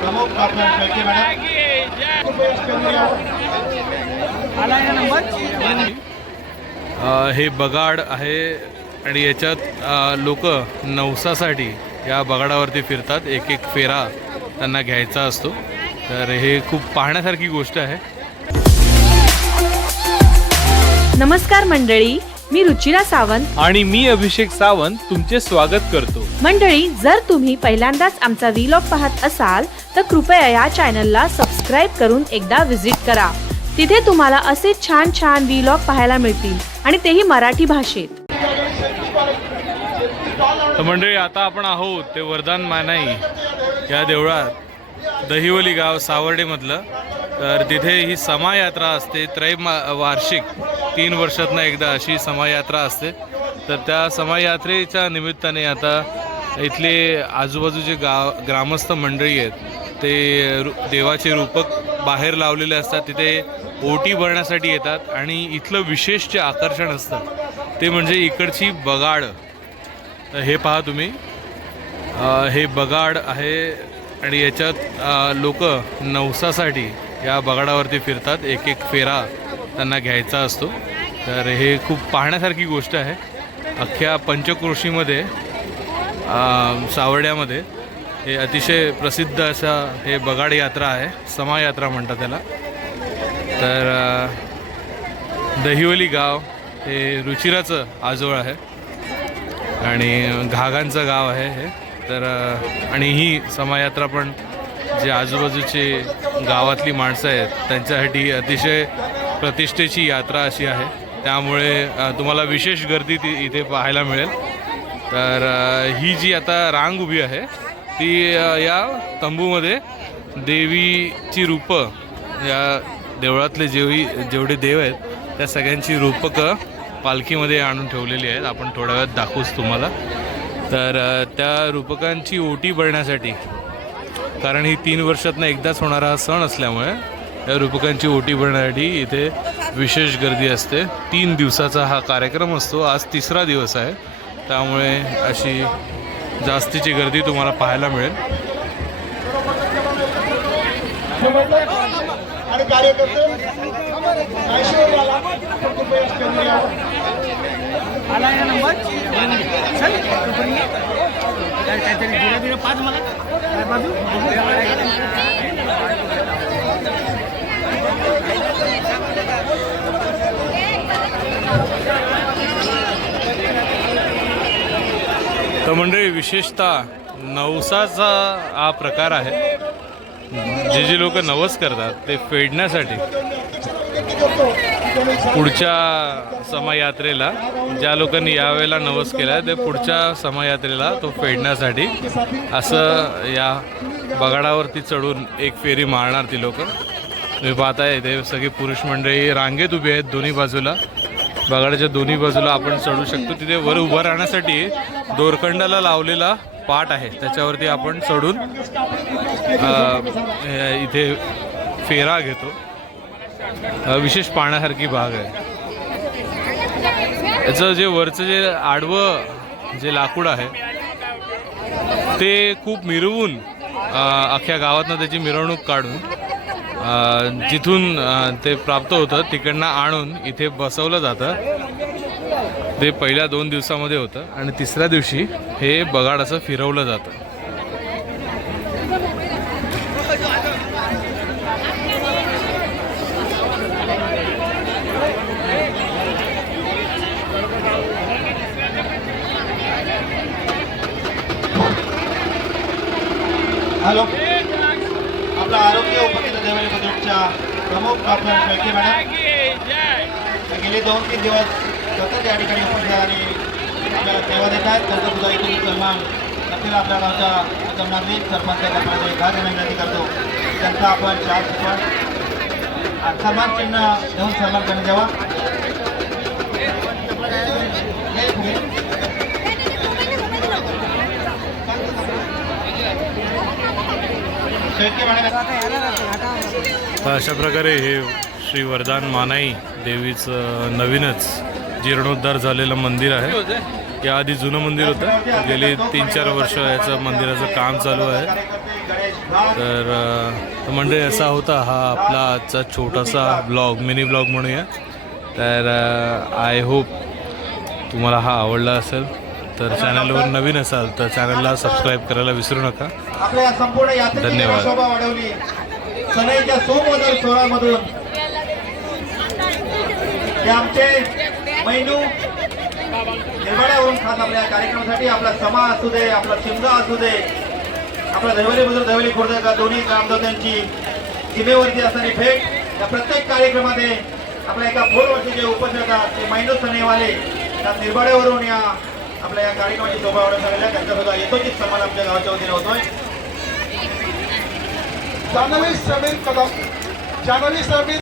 प्रमुख मॅडम. हे बगाड आहे आणि याच्यात लोक नवसासाठी या बगाडावरती फिरतात. एक एक फेरा त्यांना घ्यायचा असतो. तर हे खूप पाहण्यासारखी गोष्ट आहे. नमस्कार मंडळी. मी रुचिरा सावंत. आणि मी अभिषेक सावंत तुमचे स्वागत करतो. मंडळी जर तुम्ही पहिल्यांदाच आमचा व्लॉग पाहत असाल तर कृपया या चॅनलला सबस्क्राईब करून एकदा व्हिजिट करा. तिथे तुम्हाला असे छान छान व्लॉग पाहायला मिळतील आणि तेही मराठी भाषेत. तर मंडळी आता आपण आहोत ते वरदान मानाई या देवळात. दहिवली गाव सावर्डेमधलं. तर तिथे ही समायात्रा असते त्रैमा वार्षिक तीन वर्षातनं एकदा अशी समायात्रा असते. तर त्या समायात्रेच्या निमित्ताने आता इथले आजूबाजूचे गाव ग्रामस्थ मंडळी आहेत ते रु देवाचे रूपक बाहेर लावलेले असतात तिथे ओटी भरण्यासाठी येतात आणि इथलं विशेष जे आकर्षण असतं ते म्हणजे इकडची बगाड. हे पहा तुम्ही. हे बगाड आहे आणि याच्यात लोक नवसासाठी या बगाडावरती फिरतात. एक एक फेरा त्यांना घ्यायचा असतो. तर हे खूप पाहण्यासारखी गोष्ट आहे. अख्ख्या पंचक्रोशीमध्ये सावड्यामध्ये सावर्ड्यामध्ये हे अतिशय प्रसिद्ध असा हे बगाड यात्रा आहे. समायात्रा म्हणतात त्याला. तर दहिवली गाव हे रुचिराचं आजोळ आहे. आणि घागांचं गाव आहे हे. तर आणि ही समायात्रा पण जे आजूबाजूचे गावातली माणसं आहेत त्यांच्यासाठी अतिशय प्रतिष्ठेची यात्रा अशी आहे. त्यामुळे तुम्हाला विशेष गर्दी ती इथे पाहायला मिळेल. तर ही जी आता रांग उभी आहे ती या तंबूमध्ये देवीची रूपं या देवळातले जेवी जेवढे देव आहेत त्या सगळ्यांची रूपकं पालखीमध्ये आणून ठेवलेली आहेत. आपण थोड्या वेळात दाखवूच तुम्हाला. तर त्या रूपकांची ओटी भरण्यासाठी कारण ही तीन वर्षातनं एकदाच होणारा हा सण असल्यामुळे या रूपकांची ओटी भरण्यासाठी इथे विशेष गर्दी असते. तीन दिवसाचा हा कार्यक्रम असतो. आज तिसरा दिवस आहे. त्यामुळे अशी जास्तीची गर्दी तुम्हाला पाहायला मिळेल. तर मंडळी विशेषतः नवसाचा हा प्रकार आहे. जे जे लोक नवस करतात ते फेडण्यासाठी. पुढच्या समायात्रेला ज्या लोकांनी यावेळेला नवस केला ते पुढच्या समायात्रेला तो फेडण्यासाठी असं या बगाडावरती चढून एक फेरी मारणार ती लोक. तुम्ही पाहताय ते सगळी पुरुष मंडळी रांगेत उभी आहेत दोन्ही बाजूला. बगाडाच्या दोन्ही बाजूला आपण चढू शकतो. तिथे वर उभं राहण्यासाठी दोरखंडाला लावलेला पाट आहे. त्याच्यावरती आपण चढून इथे फेरा घेतो. विशेष पाहण्यासारखी भाग आहे. याचं जे वरचं जे आडवं जे लाकूड आहे ते खूप मिरवून अख्ख्या गावातनं त्याची मिरवणूक काढून जिथून ते प्राप्त होतं तिकडनं आणून इथे बसवलं जातं. ते पहिल्या दोन दिवसामध्ये होतं आणि तिसऱ्या दिवशी हे बगाड असं फिरवलं जातं. हॅलो आपला आरोग्य उपकेंद्र देवळी बुद्रुकच्या प्रमुख डॉक्टर शेळके मॅडम. गेले दोन तीन दिवस सतत या ठिकाणी उपस्थित आणि आपल्याला सेवा देत आहेत. त्यांचा सुद्धा इथे सन्मान नक्कीच आपल्या गावच्या संबंधित सरपंच गटामध्ये खास विनंती करतो. त्यांचा आपण चार सन्मान सन्मान चिन्ह देऊन सन्मान करण्यात यावा तर अशा प्रकारे हे श्री वरदान मानाई देवीचं नवीनच जीर्णोद्धार झालेलं मंदिर आहे. याआधी जुनं मंदिर होतं. गेली तीन चार वर्ष याचं मंदिराचं काम चालू आहे. तर म्हणजे मंडळी असा होता हा आपला आजचा छोटासा ब्लॉग मिनी ब्लॉग म्हणूया. तर आय होप तुम्हाला हा आवडला असेल. तर चॅनलवर नवीन असाल तर चॅनलला सबस्क्राईब करायला विसरू नका. आपल्या या संपूर्ण यात्रेची धन्यवाद. शोभा वाढवली. सनईच्या सोमवदर सोहळ्यामधून. हे आमचे मैनू. निर्माण्यावरून खास आपल्या या कार्यक्रमासाठी आपला समा असू दे आपला शिमगा असू दे आपला दैवली बुजुर्ग दैवली खुर्द का दोन्ही ग्रामदात्यांची सीमेवरती असणारी भेट या प्रत्येक कार्यक्रमामध्ये आपल्या एका फोर वर्षाचे उपस्थित ते मैनू सनेवाले त्या निर्माण्यावरून या आपल्या या कार्यक्रमाची शोभा वाढवण्यात त्यांचा त्यांच्यासुद्धा यथोचित सन्मान आमच्या गावाच्या वतीने होतोय. जान्हवी समीर कदम. जान्हवी समीर